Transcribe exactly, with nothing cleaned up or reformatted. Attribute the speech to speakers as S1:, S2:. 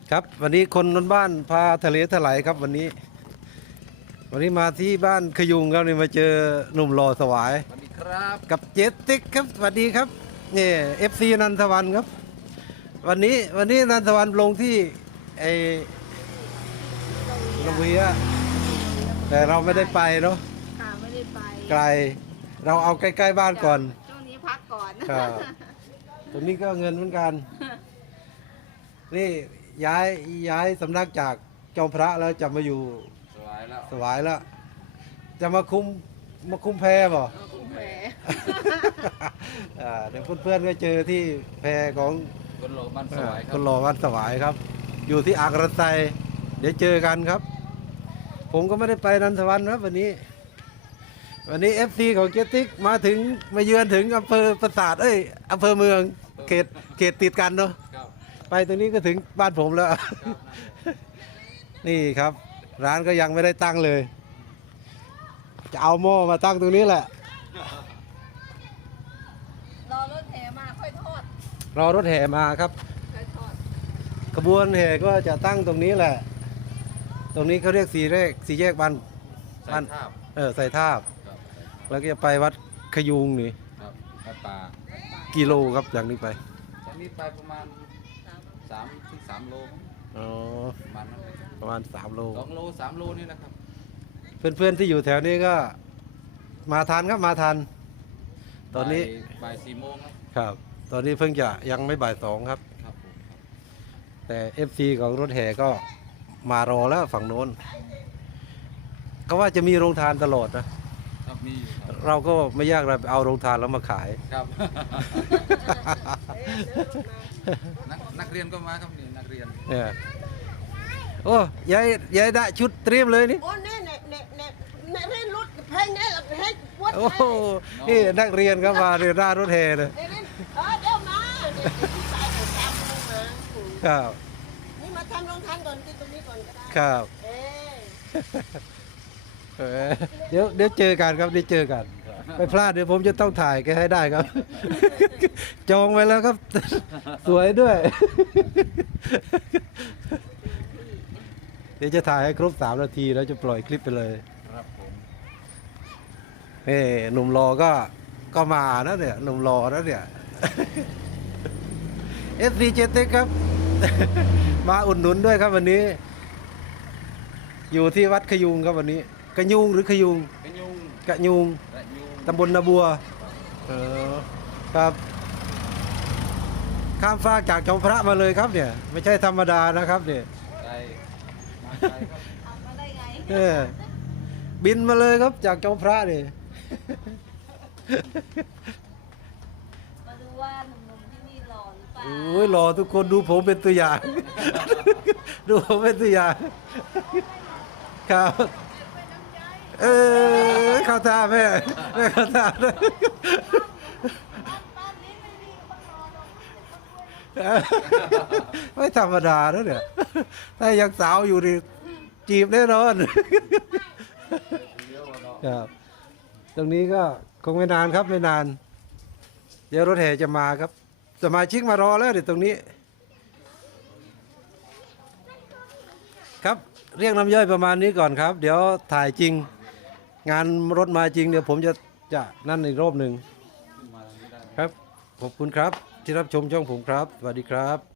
S1: ครับวันนี้คนนนบ้านพาทะเลถลายครับวันนี้ วันนี้มาที่บ้านขยุงครับนี่มาเจอหนุ่มหล่อสวาย
S2: สวัสดีครับ
S1: กับเจติ๊กครับสวัสดีครับนี่เอฟซีนันทวันครับวันนี้วันนี้นันทวันลงที่ไอ้ลงเวียแต่เราไม่ได้ไปเนาะ
S3: ค่ะไม่ได้ไป
S1: ไกลเราเอาใกล้ๆบ้านก่อน
S3: ช่วงนี้พักก่อน
S1: ครับตรงนี้ก็เงินเหมือนกันนี่ย้ายย้ายสำนักจากจอมพระแล้วจะมาอยู่
S2: สวายแล้ว
S1: สวายแล้ว จะมาคุมมาคุมแพบ่
S3: เอาคุ้มแผล
S1: อ่าเดี๋ยวเพื่อนๆก็เจอที่แพของ
S2: คนโลบ้านสวายค
S1: ครับ นหล่อวันสวายครับ อยู่ที่อ่างระไซเดี๋ยวเจอกันครับ ผมก็ไม่ได้ไปนันทวันครับวันนี้ วันนี้เอฟซีของเจติกมาถึงมาเยือนถึงอำเภอปราสาทเอ้ยอำเภอเมืองเขตเขตติดกันเนาะ
S2: ครับ
S1: ไปตรงนี้ก็ถึงบ้านผมแล้ว นี่ครับ ร้านก็ยังไม่ได้ตั้งเลย จะเอาหม้อมาตั้งตรงนี้แหละ
S3: รอรถแห่มาค่อยทอด
S1: รอรถแห่มาครับ
S3: ค่อยทอด
S1: ขบวนแห่ก็จะตั้งตรงนี้แหละ ตรงนี้เขาเรียกสี่แยกสี่แยกบ้าน
S2: ใส่
S1: บ้าน
S2: ทาบ
S1: เออใส่ทาบ
S2: ครับใส่ทาบ
S1: แล้วก็จะไปวัดขยุงนี่
S2: ครับวัดป่า
S1: กิโลครับจากนี้ไป
S2: จากนี้ไปประมาณสามถึงสามโล
S1: อ๋อ
S2: ประมาณนั้นเลย
S1: ประมาณสามโล
S2: สองโลสามโลนี่นะครับ
S1: เพื่อนๆที่อยู่แถวนี้ก็มาทันครับมาทัน ตอนนี้
S2: บ่ายบ่ายสี่โมงครับ
S1: ครับ ตอนนี้เพิ่งจะยังไม่บ่ายสองครับ
S2: ครับผมครับ
S1: แต่ เอฟ ซี ของรถแห่ก็มารอแล้วฝั่งโน้นก็ว่าจะมีโรงทานตลอดนะ
S2: ครับมีอยู่ครับ
S1: เราก็ไม่ยากเราเอาโรงทานแล้วมาขาย
S2: ครับ นักนักเรียนก็มาครับนี่นักเรียน
S1: เนี่ยโอ้ยายยายได้ชุดเตรียมเลยนี่
S4: โอ้เนี่ยเนี่ยเนี่ยเนี่ยเนี่ยเล่นรถเพลงเนี่ยเราให้วัด
S1: โอ้โหนี่นักเรียนก็มาเรียนหน้ารถแห่เลย
S4: เนี่ยเนี่ยเออเดี๋ยวมาเนี่ยใส่ถุงดำลงมา
S1: ครับ
S4: นี่มาทำรองทานก่อนที่ตรงนี้ก่อนก็ได้
S1: ครับ
S4: เอ๊ะ
S1: เออเดี๋ยวเดี๋ยวเจอกันครับเดี๋ยวเจอกันไม่พลาดเดี๋ยวผมจะต้องถ่ายแกให้ได้ครับ จองไว้แล้วครับ สวยด้วย เดี๋ยวจะถ่ายให้ครบสามนาทีแล้วจะปล่อยคลิปไปเลย
S2: ครับผม
S1: นี่หนุ่มรอก็ก็มานะเนี่ยหนุ่มรอนะเนี่ย เอฟซีเจเต็กครับ มาอุดหนุนด้วยครับวันนี้ อยู่ที่วัดขยุงครับวันนี้กระยุงหรือขยุง
S2: กระยุง
S1: กระยุง
S2: กระยุง
S1: ตำบลนาบัวเออครับข้ามฟากจากจอมพระมาเลยครับเนี่ย ไม่ใช่ธรรมดานะครับเนี่ย
S2: ไกลมาไกลครับ
S3: ทำมาได้ไง
S1: เออบินมาเลยครับจากจอมพระเนี่ย
S3: มาดูว่าหนุ่มๆที่นี่หล่อหรือเปล่า
S1: โอ้ยหล่อทุกคนดูผมเป็นตัวอย่าง ดูผมเป็นตัวอย่าง ครับเออเข้าท่าแม่แม่เข้าท่านะ
S3: บ้านนี้ไม่มีคนรอหรอก
S1: ไม่ธรรมดาแล้วเนี่ยถ้ายังสาวอยู่ดิจีบแน่นอน ครับตรงนี้ก็คงไม่นานครับไม่นาน เดี๋ยวรถแห่จะมาครับสมาชิกมารอแล้วเดี๋ยวตรงนี้ ครับเรียกน้ำย่อยประมาณนี้ก่อนครับ เดี๋ยวถ่ายจริง งานรถมาจริงเดี๋ยวผมจะจะนั่นอีกรอบหนึ่ง
S2: ขึ้นมาไม่ได้
S1: ครับขอบคุณครับที่รับชมช่องผมครับสวัสดีครับ